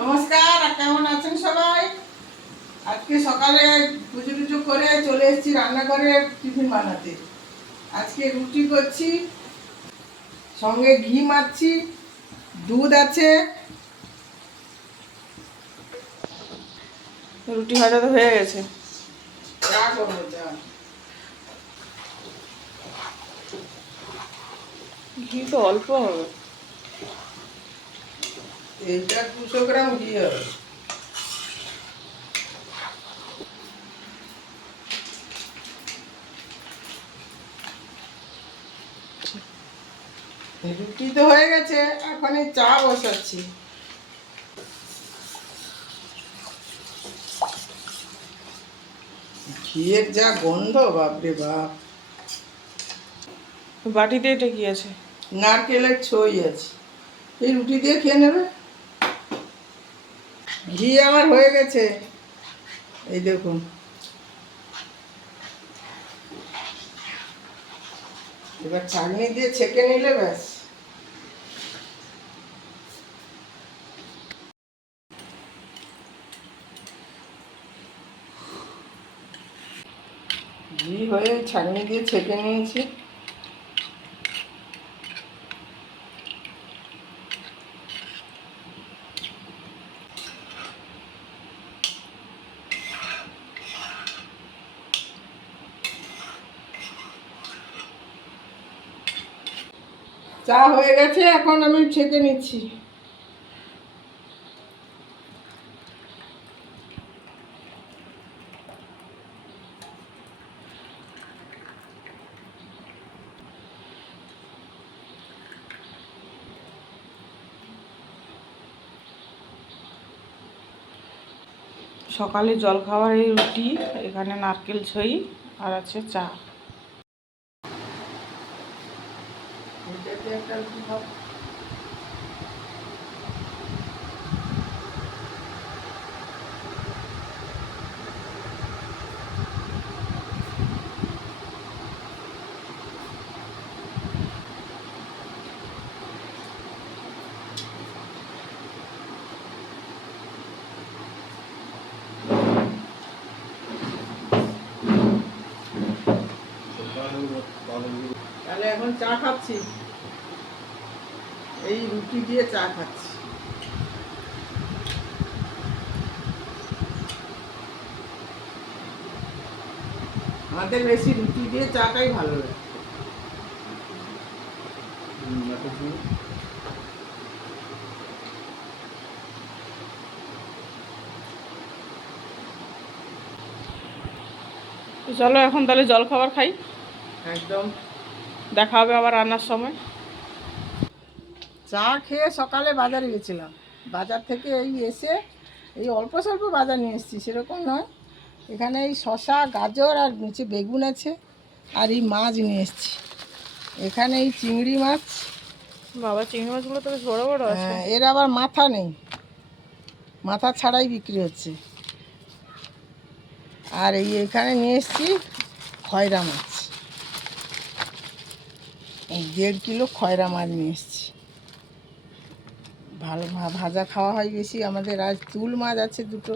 নমস্কার, কেমন আছেন সবাই? আজকে সকালে পুজো টুজো করে চলে এসেছি রান্নাঘরে টিফিন বানাতে। আজকে রুটি করছি, সঙ্গে ঘি মাখছি, দুধ আছে। রুটি ভাজা তো হয়ে গেছে, চা করবো, চা। ঘি তো অল্প হবে, এইটা 200 গ্রাম ঘি হবে। রুটি তো হয়ে গেছে, এখন এই চা বসাচ্ছি। ঘিয়ের যা গন্ধ, বাপরে বাপ। বাটিতে এটা কি আছে? নারকেলের ছই আছে, এই রুটি দিয়ে খেয়ে নেবে। ঘি আমার হয়ে গেছে, এই দেখুন। এবার ছাঁকনি দিয়ে ছেঁকে নিলে ব্যাস। ঘি হয়ে ছাঁকনি দিয়ে ছেঁকে নিয়েছি। চা হয়ে গেছে, এখন আমি ছেঁকে নিচ্ছি। সকালে জল খাওয়ার এই রুটি, এখানে নারকেল ছই আর আছে চা। এটাতে একটা রুটি খাবো। তাহলে এখন চা খাচ্ছি, এই রুটি দিয়ে চা খাচ্ছি। আমাদের বেশি রুটি দিয়ে চাটাই ভালো লাগে। তো চলো এখন তাহলে জল খাবার খাই, একদম। দেখা হবে আবার রান্নার সময়। চা খেয়ে সকালে বাজারে গেছিলাম, বাজার থেকে এই এসে এই অল্প স্বল্প বাজার নিয়ে এসেছি, সেরকম নয়। এখানে এই শসা, গাজর আর নিচে বেগুন আছে, আর এই মাছ নিয়ে এসেছি। এখানে এই চিংড়ি মাছ। বাবা, চিংড়ি মাছগুলো তো বেশ বড় বড় আছে। এর আবার মাথা নেই, মাথা ছাড়াই বিক্রি হচ্ছে। আর এই এখানে নিয়ে এসেছি খয়রা মাছ, 1.5 কিলো খয়রা মাছ নিয়ে এসেছি। ভালো ভাজা খাওয়া হয় বেশি আমাদের। আজ তুল মাছ আছে 2টো।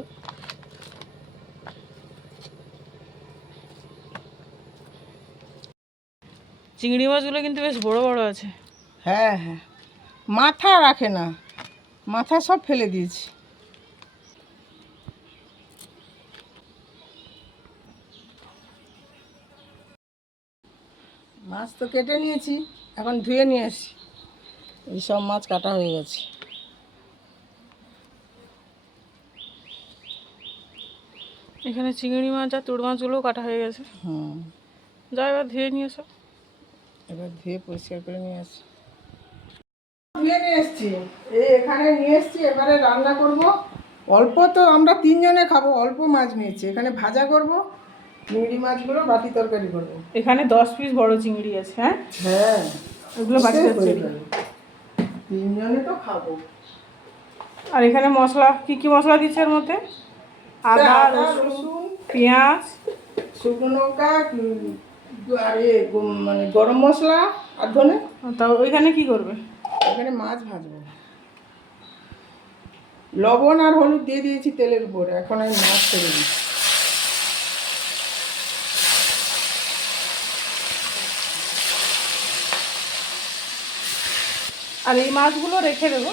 চিংড়ি মাছগুলো কিন্তু বেশ বড় বড় আছে। হ্যাঁ হ্যাঁ, মাথা রাখে না, মাথা সব ফেলে দিয়েছি। মাছ তো কেটে নিয়েছি, এখন ধুয়ে নিয়ে আসি। এই সব মাছ কাটা হয়ে গেছে। এখানে চিংড়ি মাছ আর তোড় মাছগুলোও কাটা হয়ে গেছে। যা, এবার ধুয়ে নিয়ে এসো। এবার ধুয়ে পরিষ্কার করে নিয়ে আসি। ধুয়ে নিয়ে এসছি, এখানে নিয়ে এসছি। এবারে রান্না করব। অল্প তো আমরা 3 জনে খাবো, অল্প মাছ নিয়েছি। এখানে ভাজা করব, চিংড়ি মাছগুলো বাটি তরকারি করবো। এখানে 10 পিস বড় চিংড়ি আছে। হ্যাঁ হ্যাঁ, ওগুলো বাটি তরকারি। 3 জনে তো খাবো। আর এখানে মশলা, কি মশলা দিচ্ছে এর মধ্যে? আদা, রসুন, পেঁয়াজ, শুকনো লঙ্কা, আর মানে গরম মশলা আর ধনে। তা ওইখানে কি করবে? এখানে মাছ ভাজবো। লবণ আর হলুদ দিয়ে দিয়েছি তেলের উপর, এখন আমি মাছ ছেড়ে দিই। আর এই মাছগুলো রেখে দেবো,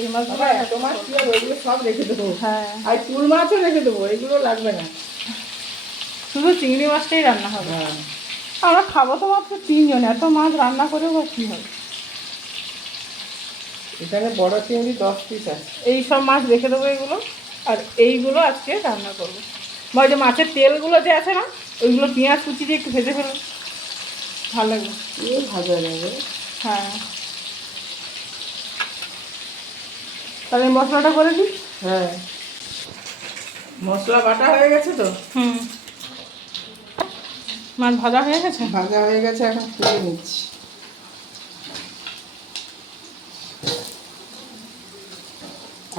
এই মাছগুলো এত মাছ কি হবে, ওইগুলো সব রেখে দেবো। হ্যাঁ, আর চুল মাছও রেখে দেবো, এগুলো লাগবে না। শুধু চিংড়ি মাছটাই রান্না হবে। হ্যাঁ, আমরা খাবো তো মাত্র 3 জন, এত মাছ রান্না করেও বা কী হবে? এখানে বড় চিংড়ি 10 পিস আছে। এই সব মাছ রেখে দেবো এগুলো, আর এইগুলো আজকে রান্না করবো। বা ওই যে মাছের তেলগুলো যে আছে না, ওইগুলো পেঁয়াজ কুচি দিয়ে একটু ভেজে ফেলবো, ভালো লাগবে। এই ভাজা যাবে। হ্যাঁ, তাহলে এই মশলাটা করে দিই। হ্যাঁ, মশলা বাটা হয়ে গেছে তো। হুম, মাছ ভাজা হয়ে গেছে। ভাজা হয়ে গেছে, এখন তুলে নিচ্ছি।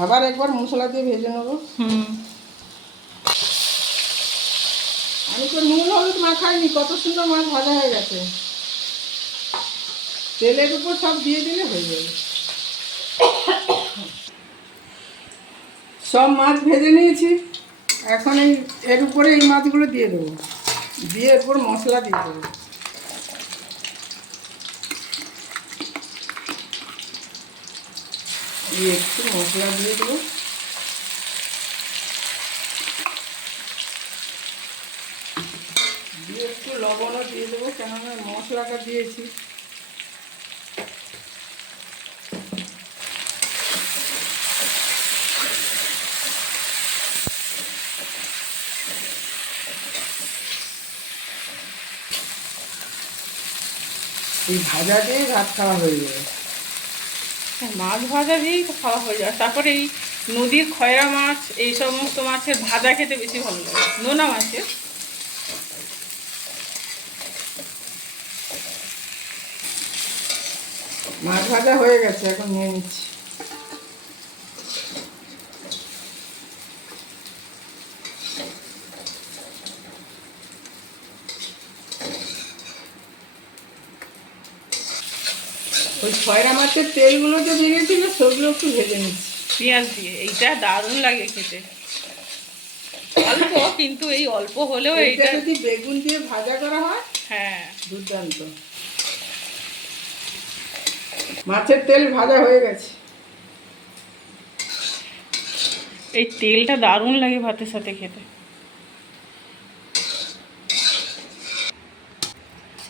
আবার একবার মশলা দিয়ে ভেজে নেবো। হুম, আমি তো নুন হলুদ মাখাইনি, কত সুন্দর মাছ ভাজা হয়ে গেছে। তেলের উপর সব দিয়ে দিলে হয়ে যাবে। সব মাছ ভেজে নিয়েছি, এখন এর উপরে এই মাছগুলো দিয়ে দেবো, দিয়ে এরপর মশলা দিয়ে দেবো। দিয়ে একটু মশলা দিয়ে দেবো। দিয়ে একটু লবণও দিয়ে দেবো, কেননা মশলাটা দিয়েছি। এই ভাজা দিয়ে ভাত খাওয়া হয়ে যাবে। মাছ ভাজা দিয়েই তো খাওয়া হয়ে যায়। তারপরে এই নদীর খয়রা মাছ, এই সমস্ত মাছের ভাজা খেতে বেশি ভালো লাগে, নোনা মাছের। মাছ ভাজা হয়ে গেছে, এখন নিয়ে নিচ্ছি। ওই খয়রা মাছের তেলগুলো যে বেরিয়েছিল সেগুলো একটু ভেজে নিচ্ছি পেঁয়াজ দিয়ে। এইটা দারুণ লাগে খেতে, অল্প, কিন্তু এই অল্প হলেও এইটা এইটা। যদি বেগুন দিয়ে ভাজা করা হয়, হ্যাঁ, দুর্দান্ত। মাছের তেল ভাজা হয়ে গেছে। এই তেলটা দারুণ লাগে ভাতের সাথে খেতে।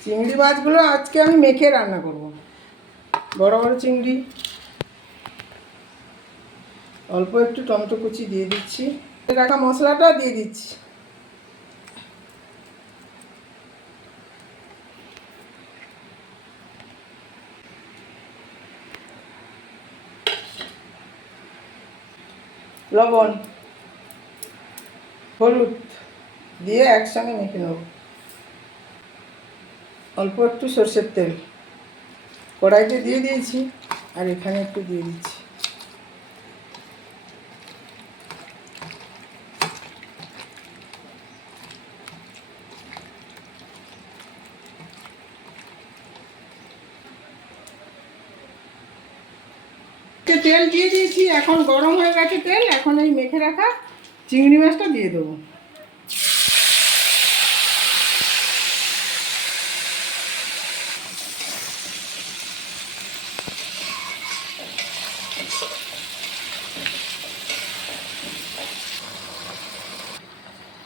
চিংড়ি মাছগুলো আজকে আমি মেখে রান্না করব। বড় বড় চিংড়ি, অল্প একটু টমেটো কুচি দিয়ে দিচ্ছি, রাখা মশলাটা দিয়ে দিচ্ছি। লবণ, হলুদ দিয়ে একসঙ্গে মেখে নেব। অল্প একটু সরষের তেল কড়াইতে দিয়ে দিয়েছি, আর এখানে একটু দিয়ে দিচ্ছি। তেল দিয়ে দিয়েছি, এখন গরম হয়ে গেছে তেল, এখন এই মেখে রাখা চিংড়ি মাছটা দিয়ে দেবো।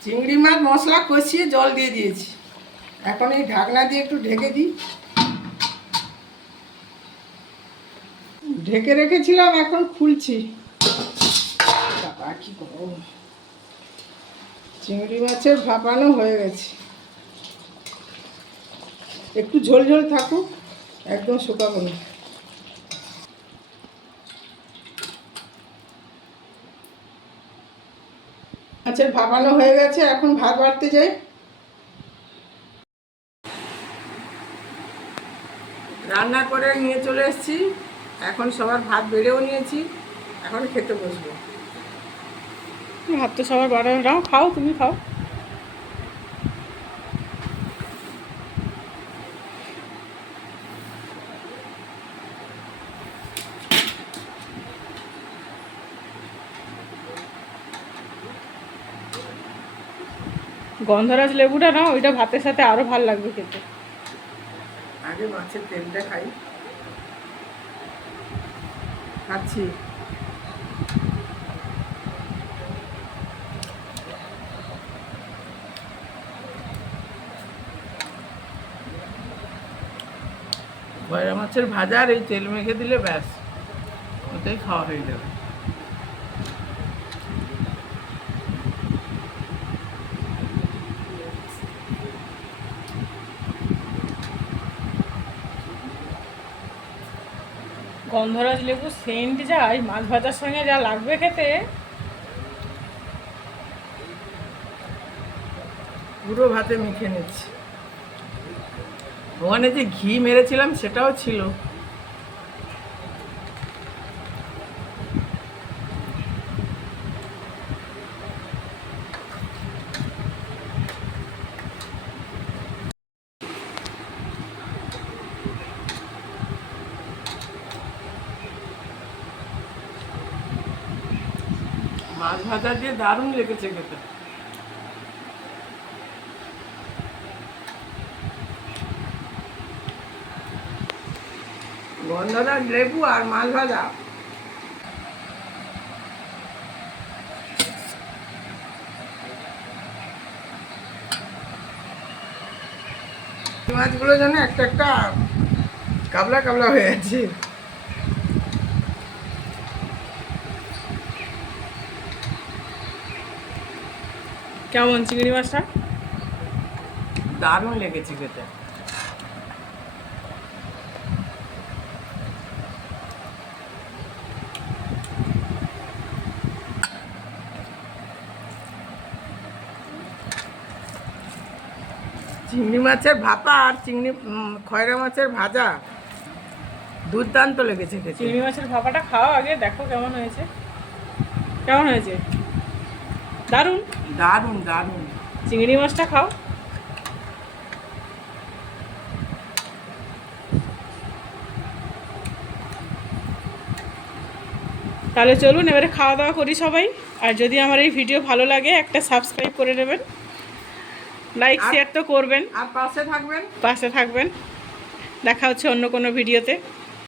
চিংড়ি মাছ মশলা কষিয়ে জল দিয়ে দিয়েছি, এখন এই ঢাকনা দিয়ে একটু ঢেকে দিই। ঢেকে রেখেছিলাম, এখন খুলছি। বাবা কি গরম! চিংড়ি মাছের ভাপানো হয়ে গেছে, একটু ঝোল ঝোল থাকুক, একদম শুকাবো না। আচ্ছা, ভাপানো হয়ে গেছে, এখন ভাত বাড়তে যাই। রান্না করে নিয়ে চলে এসেছি, এখন সবার ভাত বেড়েও নিয়েছি, এখন খেতে বসবো। ভাত তো সবার বাড়া, খাও, তুমি খাও। গন্ধরাজ লেবুটা না, ওইটা ভাতের সাথে আরও ভালো লাগবে খেতে। আগে মাছের তেলটা খাই। খাচ্ছি। গয়রা মাছের ভাজা আর এই তেল মেখে দিলে ব্যাস, ওটাই খাওয়া হয়ে যাবে। গন্ধরাজ লেবু সেন্ট যায় মাছ ভাজার সঙ্গে যা লাগবে খেতে। পুরো ভাতে মেখে নিচ্ছি। ওখানে যে ঘি মেরেছিলাম সেটাও ছিল। মাছ ভাজা দিয়ে দারুণ লেগেছে খেতে। গন্ধরাজ লেবু আর মাছ ভাজা। মাছগুলো যেন একটা একটা কাবলা কাবলা হয়ে আছে। কেমন চিংড়ি মাছটা? দারুণ লেগেছে খেতে। চিংড়ি মাছের ভাপা আর খয়রা মাছের ভাজা দুর্দান্ত লেগেছে খেতে। চিংড়ি মাছের ভাপাটা খাও আগে, দেখো কেমন হয়েছে। কেমন হয়েছে? দারুণ। দারুণ দারুণ। চিংড়ি মাছটা খাও। তাহলে চলুন এবারে খাওয়া দাওয়া করি সবাই। আর যদি আমার এই ভিডিও ভালো লাগে একটা সাবস্ক্রাইব করে নেবেন, লাইক শেয়ার তো করবেন, আর পাশে থাকবেন। পাশে থাকবেন। দেখা হচ্ছে অন্য কোনো ভিডিওতে।